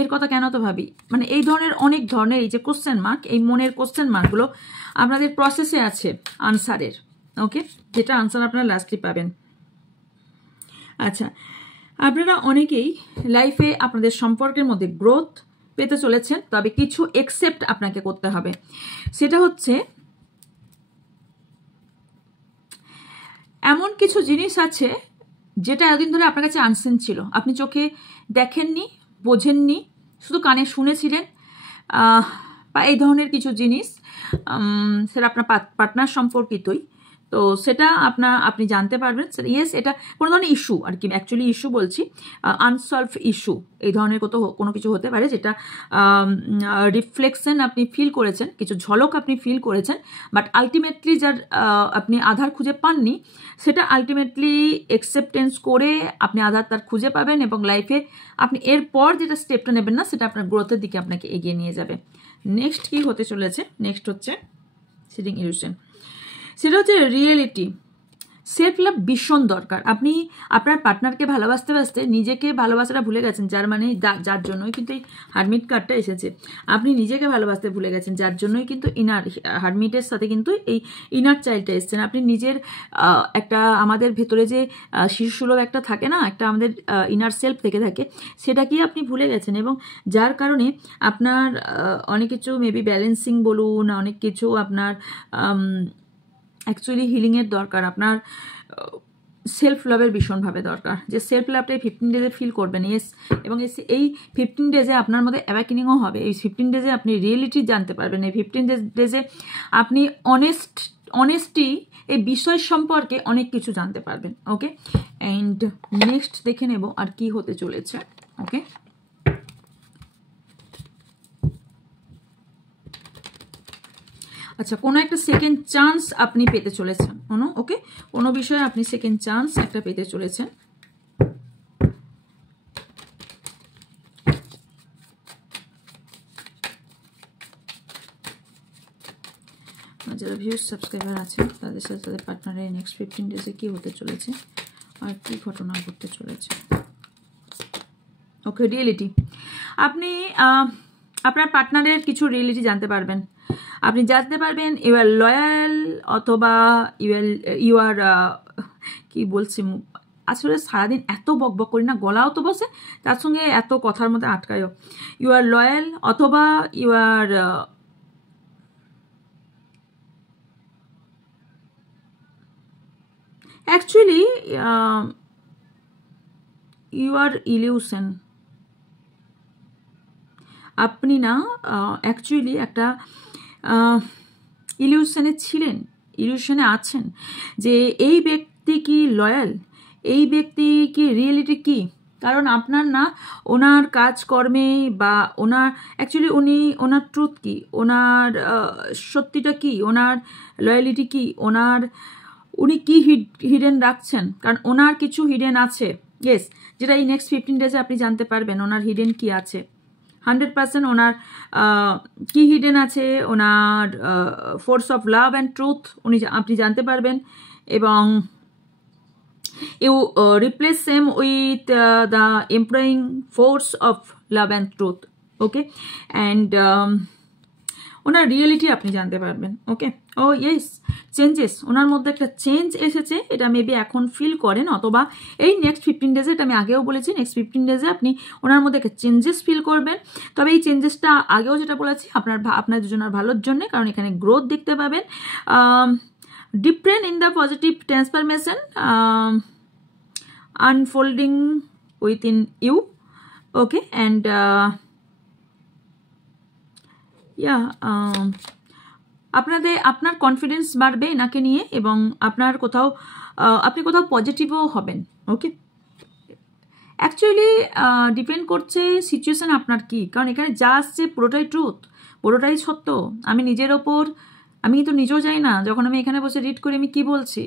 এর কথা কেন তো ভাবি, মানে এই ধরনের অনেক ধরনের এই যে কোশ্চেন মার্ক, এই মনের কোশ্চেন মার্কগুলো আপনাদের প্রসেসে আছে আনসারের। ওকে, যেটা আনসার আপনারা লাস্টলি পাবেন। আচ্ছা, আপনারা অনেকেই লাইফে আপনাদের সম্পর্কের মধ্যে গ্রোথ পেতে চলেছেন, তবে কিছু একসেপ্ট আপনাকে করতে হবে। সেটা হচ্ছে এমন কিছু জিনিস আছে যেটা এতদিন ধরে আপনার কাছে আনসেন ছিল, আপনি চোখে দেখেননি, বোঝেননি, শুধু কানে শুনেছিলেন, বা এই ধরনের কিছু জিনিস, সেটা আপনার পার্টনার সম্পর্কিতই, তো সেটা আপনি জানতে পারবেন। ইয়েস, এটা কোনো ধরনের ইস্যু আর কি, অ্যাকচুয়ালি ইস্যু বলছি, আনসলভ ইস্যু, এই ধরনের কোনো কিছু হতে পারে যেটা রিফ্লেকশন আপনি ফিল করেছেন, কিছু ঝলক আপনি ফিল করেছেন, বাট আলটিমেটলি যার আপনি আধার খুঁজে পাননি, সেটা আলটিমেটলি অ্যাকসেপ্টেন্স করে আপনি আধার তার খুঁজে পাবেন এবং লাইফে আপনি এরপর যেটা স্টেপটা নেবেন না, সেটা আপনার গ্রোথের দিকে আপনাকে এগিয়ে নিয়ে যাবে। নেক্সট কি হতে চলেছে? নেক্সট হচ্ছে সিটিং ইলিউশন। সেটা হচ্ছে রিয়েলিটি। সেলফ লাভ ভীষণ দরকার। আপনি আপনার পার্টনারকে ভালোবাসতে বাসতে নিজেকে ভালোবাসাটা ভুলে গেছেন, যার জন্যই কিন্তু এই হারমিট কার্ডটা এসেছে। আপনি নিজেকে ভালোবাসতে ভুলে গেছেন, যার জন্যই কিন্তু ইনার হারমিটের সাথে কিন্তু এই ইনার চাইল্ডটা এসেছেন। আপনি নিজের একটা আমাদের ভেতরে যে শিশুসুলভ একটা থাকে না, একটা আমাদের ইনার সেলফ থেকে থাকে, সেটাকেই আপনি ভুলে গেছেন এবং যার কারণে আপনার অনেক কিছু মেবি ব্যালেন্সিং বলুন, অনেক কিছু আপনার অ্যাকচুয়ালি হিলিংয়ের দরকার, আপনার সেলফ লাভের ভীষণভাবে দরকার, যে সেলফ লাভটা এই 15 ডেজে ফিল করবেন। ইয়েস, এবং এই 15 ডেজে আপনার মধ্যে অ্যাওয়াকেনিংও হবে। এই 15 ডেজে আপনি রিয়েলিটি জানতে পারবেন। এই 15 ডেজে আপনি অনেস্টি এই বিষয় সম্পর্কে অনেক কিছু জানতে পারবেন। ওকে, অ্যান্ড নেক্সট দেখে নেব আর কি হতে চলেছে। ওকে, আচ্ছা, কোনো একটা সেকেন্ড চান্স আপনি পেতে চলেছেন, ওকে, কোনো বিষয়ে আপনি সেকেন্ড চান্স একটা পেতে চলেছেন। যারা ভিউজ সাবস্ক্রাইবার আছেন তাদের সাথে তাদের পার্টনারের নেক্সট 15 ডেজে কী হতে চলেছে আর কী ঘটনা ঘটতে চলেছে। ওকে, রিয়েলিটি, আপনি আপনার পার্টনারের কিছু রিয়েলিটি জানতে পারবেন। আপনি জানতে পারবেন ইউ আর লয়াল, অথবা ইউ আর কি বলছি, আসলে সারাদিন এত বকবক করি না, গলাও তো বসে, তার সঙ্গে এত কথার মধ্যে আটকায়ও। ইউ আর লয়াল, অথবা you are actually you are illusion. আপনি না অ্যাকচুয়ালি একটা ইলিউশনে ছিলেন, ইলিউশনে আছেন যে এই ব্যক্তি কি লয়াল, এই ব্যক্তি কি রিয়েলিটি কি। কারণ আপনার না ওনার কাজকর্মে বা ওনার অ্যাকচুয়ালি ওনার ট্রুথ কি, ওনার সত্যিটা কি, ওনার লয়ালিটি কি, উনি কি হিডেন রাখছেন, কারণ ওনার কিছু হিডেন আছে, ইয়েস, যেটা এই নেক্সট 15 ডেজে আপনি জানতে পারবেন ওনার হিডেন কি আছে। 100% ওনার কি হিডেন আছে, ওনার force of love and truth আপনি জানতে পারবেন। এবং you replace same with the employing force of love and truth, okay, and ওনার রিয়েলিটি আপনি জানতে পারবেন। ওকে, ও ইয়েস, চেঞ্জেস, ওনার মধ্যে একটা চেঞ্জ এসেছে, এটা মেবি এখন ফিল করেন, অথবা এই নেক্সট 15 ডেজে, এটা আমি আগেও বলেছি, নেক্সট 15 ডেজে আপনি ওনার মধ্যে একটা চেঞ্জেস ফিল করবেন। তবে এই চেঞ্জেসটা আগেও যেটা বলেছি আপনার দুজনের ভালোর জন্য, কারণ এখানে গ্রোথ দেখতে পাবেন, different in the positive transformation unfolding within you, okay, and আপনার কনফিডেন্স বাড়বে এনাকে নিয়ে, এবং আপনি কোথাও পজিটিভও হবেন। ওকে, অ্যাকচুয়ালি ডিপেন্ড করছে সিচুয়েশন আপনার কি, কারণ এখানে যা আসছে পুরোটাই ট্রুথ, পুরোটাই সত্য। আমি কিন্তু নিজেও জানি না যখন আমি এখানে বসে রিড করি আমি কি বলছি,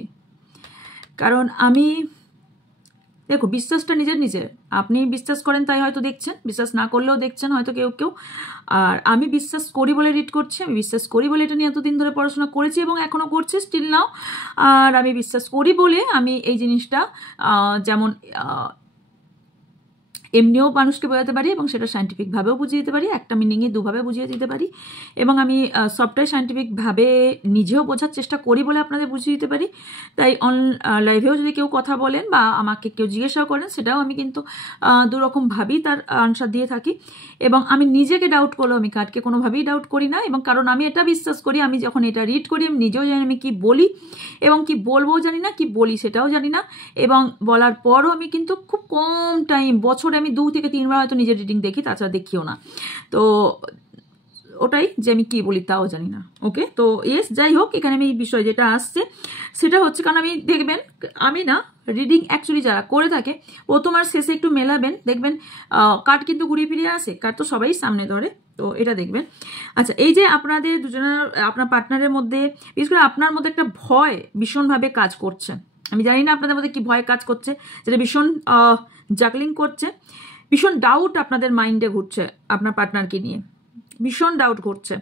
কারণ দেখো, বিশ্বাসটা নিজের। আপনি বিশ্বাস করেন তাই হয়তো দেখছেন, বিশ্বাস না করলেও দেখছেন হয়তো কেউ। আর আমি বিশ্বাস করি বলে রিড করছি, আমি বিশ্বাস করি বলে এটা নিয়ে এতদিন ধরে পড়াশোনা করেছি এবং এখনও করছি স্টিল নাও। আর আমি বিশ্বাস করি বলে আমি এই জিনিসটা যেমন এমনিও মানুষকে বোঝাতে পারি, এবং সেটা সায়েন্টিফিকভাবেও বুঝিয়ে দিতে পারি, একটা মিনিংয়ে দুভাবে বুঝিয়ে দিতে পারি, এবং আমি সবটাই সায়েন্টিফিকভাবে নিজেও বোঝার চেষ্টা করি বলে আপনাদের বুঝিয়ে দিতে পারি। তাই লাইভেও যদি কেউ কথা বলেন বা আমাকে কেউ জিজ্ঞাসা করেন, সেটাও আমি কিন্তু দুরকমভাবেই তার আনসার দিয়ে থাকি। এবং আমি নিজেকে ডাউট করলেও আমি কার্ডকে কোনোভাবেই ডাউট করি না, এবং কারণ আমি এটা বিশ্বাস করি, আমি যখন এটা রিড করি আমি নিজেও জানি আমি কি বলি, এবং কি বলবও জানি না, কি বলি সেটাও জানি না, এবং বলার পরও আমি কিন্তু খুব কম টাইম, বছরে আমি 2 থেকে 3 বার হয়তো নিজের রিডিং দেখি, তাছাড়া দেখিও না। তো ওটাই যে আমি কি বলি তাও জানি না। ওকে, তো ইয়েস, যাই হোক, এখানে আমি এই বিষয় যেটা আসছে সেটা হচ্ছে, কারণ আমি দেখবেন আমি না রিডিং অ্যাকচুয়ালি যারা করে থাকে প্রথম আর শেষে একটু মেলাবেন, দেখবেন কার্ড কিন্তু ঘুরিয়ে ফিরিয়ে আসে, কার্ড তো সবাই সামনে ধরে, তো এটা দেখবেন। আচ্ছা, এই যে আপনাদের দুজনের, আপনার পার্টনারের মধ্যে, বিশেষ করে আপনার মধ্যে একটা ভয় ভীষণভাবে কাজ করছে। আমি জানি না আপনাদের মধ্যে কি ভয় কাজ করছে, যেটা ভীষণ জাগলিং করছে, ভীষণ ডাউট আপনাদের মাইন্ডে ঘুরছে আপনার পার্টনারকে নিয়ে, ভীষণ ডাউট ঘটছে।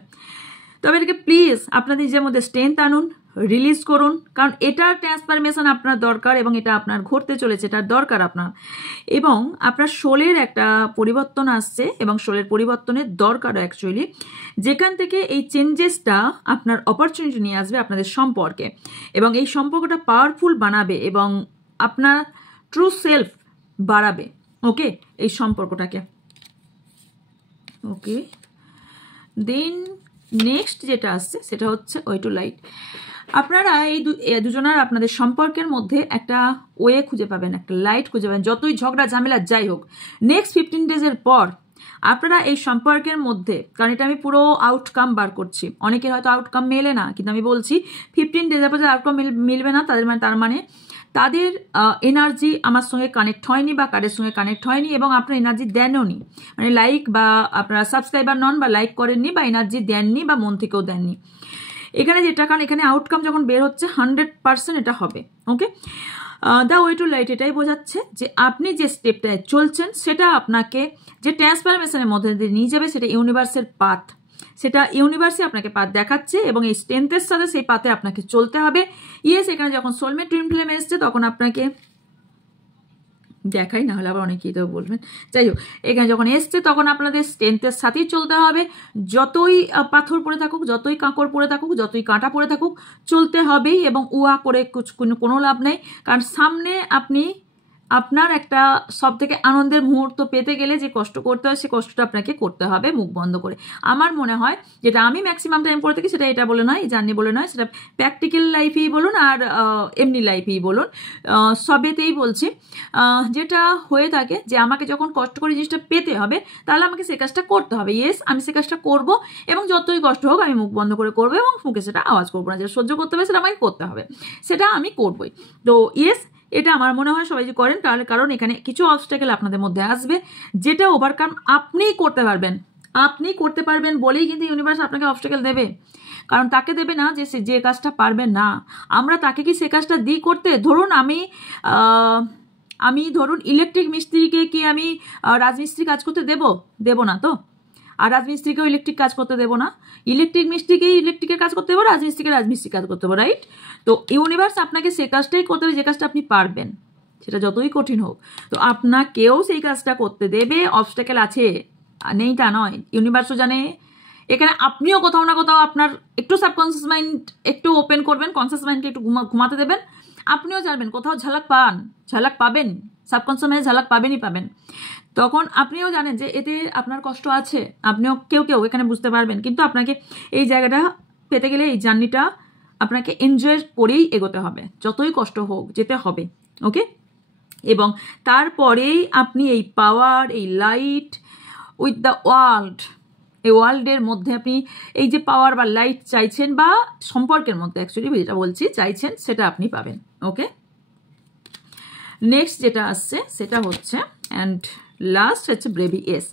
তবে এটাকে প্লিজ আপনাদের নিজের মধ্যে স্ট্রেংথ আনুন, রিলিজ করুন, কারণ এটার ট্রান্সফরমেশন আপনার দরকার, এবং এটা আপনার ঘটতে চলেছে, এটার দরকার আপনার, এবং আপনার সোলের একটা পরিবর্তন আসছে, এবং সোলের পরিবর্তনের দরকার অ্যাকচুয়ালি, যেখান থেকে এই চেঞ্জেসটা আপনার অপরচুনিটি নিয়ে আসবে আপনাদের সম্পর্কে, এবং এই সম্পর্কটা পাওয়ারফুল বানাবে, এবং আপনার ট্রু সেলফ বাড়াবে। ওকে, এই সম্পর্কটাকে। ওকে, দেন নেক্সট যেটা আসছে সেটা হচ্ছে ওয়ে টু লাইট। আপনারা এই দুজনের আপনাদের সম্পর্কের মধ্যে একটা ওয়ে খুঁজে পাবেন, একটা লাইট খুঁজে পাবেন, যতই ঝগড়া ঝামেলা যাই হোক, নেক্সট 15 ডেজের পর আপনারা এই সম্পর্কের মধ্যে, কারণ এটা আমি পুরো আউটকাম বার করছি, অনেকের হয়তো আউটকাম মেলে না, কিন্তু আমি বলছি 15 ডেজের পর আউটকাম মিলবে না তার মানে তাদের এনার্জি আমার সঙ্গে কানেক্ট হয়নি, বা কারের সঙ্গে কানেক্ট হয়নি, এবং আপনার এনার্জি দেনও নি, মানে লাইক বা আপনারা সাবস্ক্রাইবার নন, বা লাইক করেননি, বা এনার্জি দেননি, বা মন থেকেও দেননি। এখানে যেটা, কারণ এখানে আউটকাম যখন বের হচ্ছে 100% এটা হবে। ওকে, দ্য ওয়ে টু লাইট এটাই বোঝাচ্ছে যে আপনি যে স্টেপটায় চলছেন সেটা আপনাকে যে ট্রান্সফরমেশনের মধ্যে দিয়ে নিয়ে যাবে, সেটা ইউনিভার্সের পাথ, সেটা ইউনিভার্সে আপনাকে পাথ দেখাচ্ছে এবং এই স্ট্রেংথের সাথে সেই পাথে আপনাকে চলতে হবে। ইয়েস, এখানে যখন সোলমেট টুইন ফ্লেম এসছে তখন আপনাকে দেখাই, না হলে আবার অনেকেই তো বলবেন, যাই হোক, এখানে যখন এসছে তখন আপনাদের স্ট্রেংথের সাথেই চলতে হবে। যতই পাথর পড়ে থাকুক, যতই কাঁকড় পড়ে থাকুক, যতই কাঁটা পড়ে থাকুক, চলতে হবেই এবং উয়া করে কোনো লাভ নেই। কারণ সামনে আপনি আপনার একটা সব থেকে আনন্দের মুহূর্ত পেতে গেলে যে কষ্ট করতে হয়, সে কষ্টটা আপনাকে করতে হবে মুখ বন্ধ করে। আমার মনে হয় যেটা আমি ম্যাক্সিমাম টাইম করে থাকি, সেটা এটা বলে নয়, জার্নি বলে নয়, সেটা প্র্যাকটিক্যাল লাইফেই বলুন আর এমনি লাইফেই বলুন, সবেতেই বলছি, যেটা হয়ে থাকে যে আমাকে যখন কষ্ট করে জিনিসটা পেতে হবে তাহলে আমাকে সে কাজটা করতে হবে। ইয়েস, আমি সে কাজটা করবো এবং যতই কষ্ট হোক আমি মুখ বন্ধ করে করবো এবং মুখে সেটা আওয়াজ করবো না, যেটা সহ্য করতে হবে সেটা আমাকে করতে হবে, সেটা আমি করবোই। তো ইয়েস, এটা আমার মনে হয় সবাই যে করেন, তাহলে কারণ এখানে কিছু অবস্ট্যাকেল আপনাদের মধ্যে আসবে যেটা ওভারকাম আপনিই করতে পারবেন। আপনি করতে পারবেন বলেই কিন্তু ইউনিভার্স আপনাকে অবস্ট্যাকেল দেবে, কারণ তাকে দেবে না যে সে যে কাজটা পারবেন না। আমরা তাকে কি সে কাজটা দিই করতে? ধরুন আমি ধরুন ইলেকট্রিক মিস্ত্রিকে কি আমি রাজমিস্ত্রি কাজ করতে দেবো না তো, আর রাজমিস্ত্রিকেও ইলেকট্রিক কাজ করতে দেবো না। ইলেকট্রিক মিস্ত্রিকেই ইলেকট্রিকের কাজ করতে দেবো, রাজমিস্ত্রিকে রাজমিস্ত্রি কাজ করতে দেবো, রাইট? তো ইউনিভার্স আপনাকে সে কাজটাই করতে হবে যে কাজটা আপনি পারবেন, সেটা যতই কঠিন হোক। তো আপনাকেও সেই কাজটা করতে দেবে। অবস্ট্যাকেল আছে, নেই তা নয়, ইউনিভার্সও জানে। এখানে আপনিও কোথাও না কোথাও আপনার একটু সাবকনসিয়াস মাইন্ড একটু ওপেন করবেন, কনসিয়াস মাইন্ডকে একটু ঘুমাতে দেবেন। আপনিও জানবেন কোথাও ঝালাক পাবেন, সাবকনসিয়াস মাইন্ডে ঝালাক পাবেন। তখন আপনিও জানেন যে এতে আপনার কষ্ট আছে, আপনিও কেউ এখানে বুঝতে পারবেন। কিন্তু আপনাকে এই জায়গাটা পেতে গেলে এই জার্নিটা আপনাকে এনজয় করেই এগোতে হবে, যতই কষ্ট হোক যেতে হবে। ওকে, এবং তারপরেই আপনি এই পাওয়ার, এই লাইট উইথ দ্য এই ওয়ার্ল্ডের মধ্যে আপনি এই যে পাওয়ার বা লাইট চাইছেন, বা সম্পর্কের মধ্যে অ্যাকচুয়ালি যেটা বলছি চাইছেন, সেটা আপনি পাবেন। ওকে, নেক্সট যেটা আসছে সেটা হচ্ছে অ্যান্ড লাস্ট হচ্ছে ব্রেভি। এস,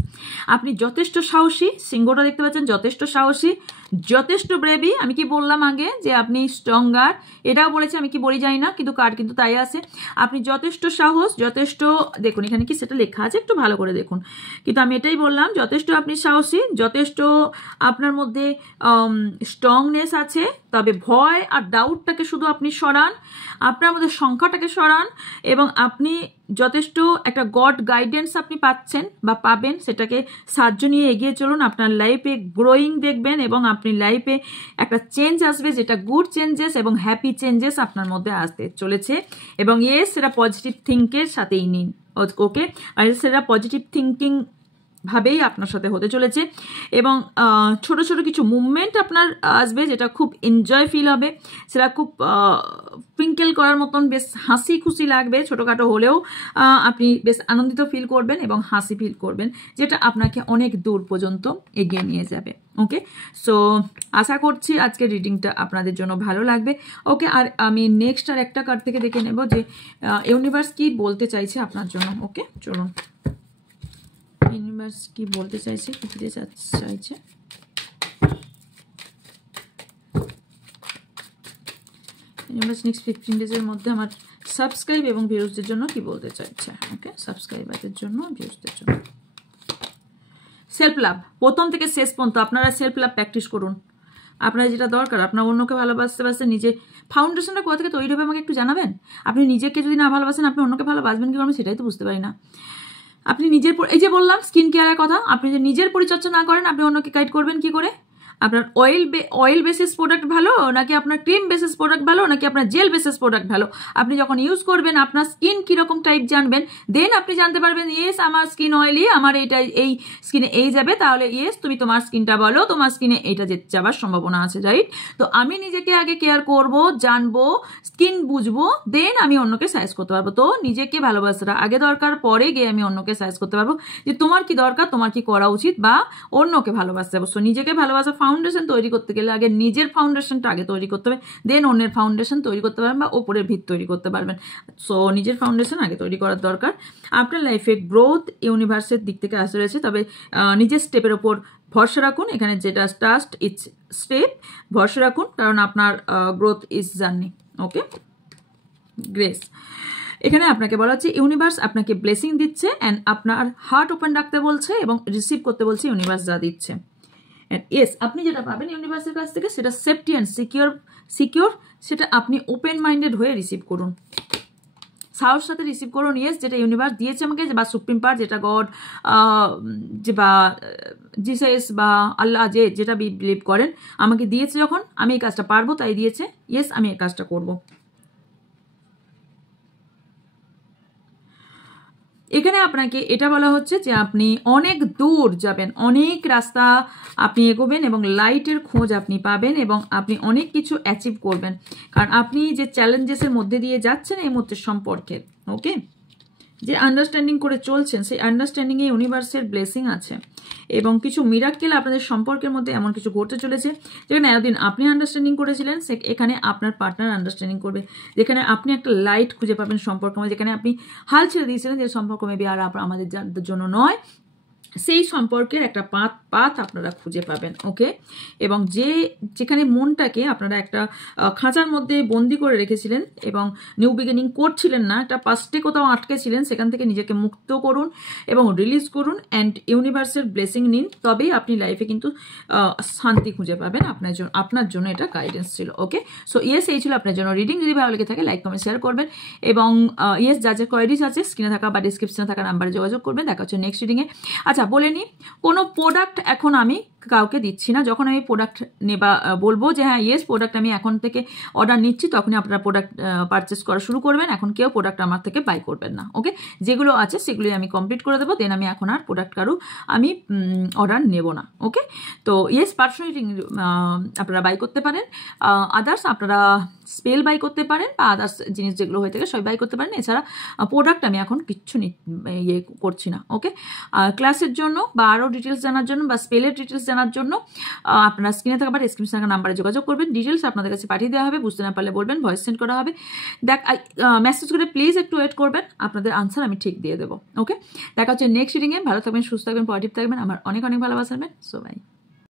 আপনি যথেষ্ট সাহসী, সিংহটা দেখতে পাচ্ছেন, যথেষ্ট সাহসী, যথেষ্ট ব্রেভি। আমি কি বললাম আগে যে আপনি স্ট্রঙ্গার, এটাও বলেছি, আমি কি বলি জানি না, কিন্তু কার্ড কিন্তু তাই আছে। আপনি যথেষ্ট সাহস, যথেষ্ট, দেখুন এখানে কি সেটা লেখা আছে, একটু ভালো করে দেখুন, কিন্তু আমি এটাই বললাম, যথেষ্ট আপনি সাহসী, যথেষ্ট আপনার মধ্যে স্ট্রংনেস আছে। তবে ভয় আর ডাউটটাকে শুধু আপনি সরান, আপনার মধ্যে সংখ্যাটাকে সরান, এবং আপনি যথেষ্ট একটা গড গাইডেন্স আপনি পাচ্ছেন বা পাবেন, সেটাকে সাহায্য নিয়ে এগিয়ে চলুন। আপনার লাইফে গ্রোয়িং দেখবেন এবং আপনি লাইফে একটা চেঞ্জ আসবে, যেটা গুড চেঞ্জেস এবং হ্যাপি চেঞ্জেস আপনার মধ্যে আসতে চলেছে। এবং ইয়েস, সেটা পজিটিভ থিঙ্কের সাথেই নিন। ওকে, আর সেটা পজিটিভ থিঙ্কিং ভাবেই আপনার সাথে হতে চলেছে। এবং ছোট ছোট কিছু মুভমেন্ট আপনার আসবে যেটা খুব এনজয় ফিল হবে, সেটা খুব টুইঙ্কেল করার মতন বেশ হাসি খুশি লাগবে, ছোটোখাটো হলেও আপনি বেশ আনন্দিত ফিল করবেন এবং হাসি ফিল করবেন, যেটা আপনাকে অনেক দূর পর্যন্ত এগিয়ে নিয়ে যাবে। ওকে, সো আশা করছি আজকের রিডিংটা আপনাদের জন্য ভালো লাগবে। ওকে, আর আমি নেক্সট আর একটা কার্ড থেকে দেখে নেব যে ইউনিভার্স কি বলতে চাইছে আপনার জন্য। ওকে, চলুন, ইউনিভার্স কি বলতে চাইছে, কি দিতে চাইছে। ইউনিভার্স নেক্সট 15 ডেজের মধ্যে আমার সাবস্ক্রাইব এবং ভিউজদের জন্য কি বলতে চাইছে। ওকে, সাবস্ক্রাইবারদের জন্য, ভিউজদের জন্য। সেলফ লাভ, প্রথম থেকে শেষ পর্যন্ত আপনারা সেলফ লাভ প্র্যাকটিস করুন। আপনার যেটা দরকার, আপনার অন্যকে ভালোবাসতে নিজে ফাউন্ডেশনটা কোথা থেকে তৈরি হবে আমাকে একটু জানাবেন। আপনি নিজেকে যদি না ভালোবাসেন, আপনি অন্যকে ভালোবাসবেন কি করবেন সেটাই তো বুঝতে পারি না। আপনি নিজের, এই যে বললাম স্কিন কেয়ারের কথা, আপনি যে নিজের পরিচর্যা না করেন, আপনি অন্যকে গাইড করবেন কি করে? আপনার অয়েল বেসিস প্রোডাক্ট ভালো, নাকি আপনার ক্রিম বেসিস প্রোডাক্ট ভালো, নাকি আপনার জেল বেসিস প্রোডাক্ট ভালো? আপনি যখন ইউজ করবেন, আপনার স্কিন কীরকম টাইপ জানবেন, দেন আপনি জানতে পারবেন ইয়েস আমার স্কিন অয়েলি, আমার এইটা এই স্কিনে এই যাবে, তাহলে ইয়েস তুমি তোমার স্কিনটা বলো, তোমার স্কিনে এইটা যাবার সম্ভাবনা আছে, রাইট? তো আমি নিজেকে আগে কেয়ার করব, জানবো, স্কিন বুঝবো, দেন আমি অন্যকে সাজেস্ট করতে পারবো। তো নিজেকে ভালোবাসাটা আগে দরকার, পরে গিয়ে আমি অন্যকে সাজেস্ট করতে পারবো যে তোমার কি দরকার, তোমার কি করা উচিত, বা অন্যকে ভালোবাসতে হবে। সো নিজেকে ভালোবাসা ফাউন্ডেশন তৈরি করতে গেলে আগে নিজের ফাউন্ডেশনটা আগে তৈরি করতে হবে, দেন অন্যের ফাউন্ডেশন তৈরি করতে পারবেন বা ওপরের ভিত তৈরি করতে পারবেন। সো নিজের ফাউন্ডেশন আগে তৈরি করার দরকার। আপনার লাইফে গ্রোথ ইউনিভার্সের দিক থেকে আসতে রয়েছে, তবে নিজের স্টেপের ওপর ভরসা রাখুন, এখানে যেটা ট্রাস্ট ইটস স্টেপ, ভরসা রাখুন, কারণ আপনার growth is journey. Okay, grace. এখানে আপনাকে বলা হচ্ছে ইউনিভার্স আপনাকে ব্লেসিং দিচ্ছে অ্যান্ড আপনার হার্ট ওপেন রাখতে বলছে এবং রিসিভ করতে বলছে ইউনিভার্স যা দিচ্ছে। অ্যান্ড ইয়েস, আপনি যেটা পাবেন ইউনিভার্সের কাছ থেকে সেটা সেফটি অ্যান্ড সিকিওর, সেটা আপনি ওপেন মাইন্ডেড হয়ে রিসিভ করুন, সাহস সাথে রিসিভ করুন। ইয়েস, যেটা ইউনিভার্স দিয়েছে আমাকে, বা সুপ্রিম পাওয়ার, যেটা গড, যে বা জিসাস বা আল্লাহ, যেটা বিলিভ করেন, আমাকে দিয়েছে যখন, আমি এই কাজটা পারবো তাই দিয়েছে। ইয়েস, আমি এই কাজটা করব। এখানে আপনাকে এটা বলা হচ্ছে যে আপনি অনেক দূর যাবেন, অনেক রাস্তা আপনি এগোবেন এবং লাইটের খোঁজ আপনি পাবেন এবং আপনি অনেক কিছু অ্যাচিভ করবেন, কারণ আপনি যে চ্যালেঞ্জেসের মধ্যে দিয়ে যাচ্ছেন এই মুহূর্তের সম্পর্কের, ওকে, যে আন্ডারস্ট্যান্ডিং করে চলছেন, সেই আন্ডারস্ট্যান্ডিংয়ে ইউনিভার্সের ব্লেসিং আছে এবং কিছু মিরাক্কেল আপনাদের সম্পর্কের মধ্যে এমন কিছু ঘটতে চলেছে যেখানে এতদিন আপনি আন্ডারস্ট্যান্ডিং করেছিলেন, এখানে আপনার পার্টনার আন্ডারস্ট্যান্ডিং করবে, যেখানে আপনি একটা লাইট খুঁজে পাবেন সম্পর্কের মধ্যে, যেখানে আপনি হাল ছেড়ে দিয়েছিলেন যে সম্পর্ক মেবি আর আমাদের জন্য নয়, সেই সম্পর্কের একটা পাথ আপনারা খুঁজে পাবেন। ওকে, এবং যেখানে মনটাকে আপনারা একটা খাঁচার মধ্যে বন্দি করে রেখেছিলেন এবং নিউ বিগিনিং করছিলেন না, একটা পাস্টে কোথাও আটকে ছিলেন, সেখান থেকে নিজেকে মুক্ত করুন এবং রিলিজ করুন অ্যান্ড ইউনিভার্সের ব্লেসিং নিন, তবেই আপনি লাইফে কিন্তু শান্তি খুঁজে পাবেন। আপনার জন্য এটা গাইডেন্স ছিল। ওকে, সো ইয়েস, এই ছিল আপনার জন্য রিডিং। যদি ভালো লেগে থাকে লাইক কমেন্ট শেয়ার করবেন এবং ইয়েস, যা কোয়ারিজ আছে স্ক্রিনে থাকা বা ডিসক্রিপশনে থাকা নাম্বারে যোগাযোগ করবেন। দেখা হচ্ছে নেক্সট রিডিংয়ে। আচ্ছা, বলে নিই, কোনো প্রোডাক্ট এখন আমি কাউকে দিচ্ছি না। যখন আমি প্রোডাক্ট বলবো যে হ্যাঁ ইয়েস প্রোডাক্ট আমি এখন থেকে অর্ডার নিচ্ছি, তখনই আপনারা প্রোডাক্ট পারচেস করা শুরু করবেন। এখন কেউ প্রোডাক্ট আমার থেকে বাই করবেন না। ওকে, যেগুলো আছে সেগুলোই আমি কমপ্লিট করে দেবো, দেন আমি এখন আর প্রোডাক্ট আমি অর্ডার নেব না। ওকে, তো ইয়েস, পার্সোনালি আপনারা বাই করতে পারেন, আদার্স আপনারা স্পেল বাই করতে পারেন বা আদার্স জিনিস যেগুলো হয়ে থাকে সবাই বাই করতে পারেন। এছাড়া প্রোডাক্ট আমি এখন কিচ্ছু ইয়ে করছি না। ওকে, ক্লাসের জন্য বা আরও ডিটেলস জানার জন্য বা স্পেলের ডিটেলস জানার জন্য আপনারা স্ক্রিনে থাকা বা ডিসক্রিপশনে থাকা নাম্বারে যোগাযোগ করবেন। ডিটেলস আপনাদের কাছে পাঠিয়ে দেওয়া হবে, বুঝতে না পারলে বলবেন, ভয়েস সেন্ড করা হবে। মেসেজ করে প্লিজ একটু ওয়েট করবেন, আপনাদের আনসার আমি ঠিক দিয়ে দেবো। ওকে, দেখা হচ্ছে নেক্সট রিডিংয়ে। ভালো থাকবেন, সুস্থ থাকবেন, পজিটিভ থাকবেন, আমার অনেক অনেক ভালোবাসা। So by.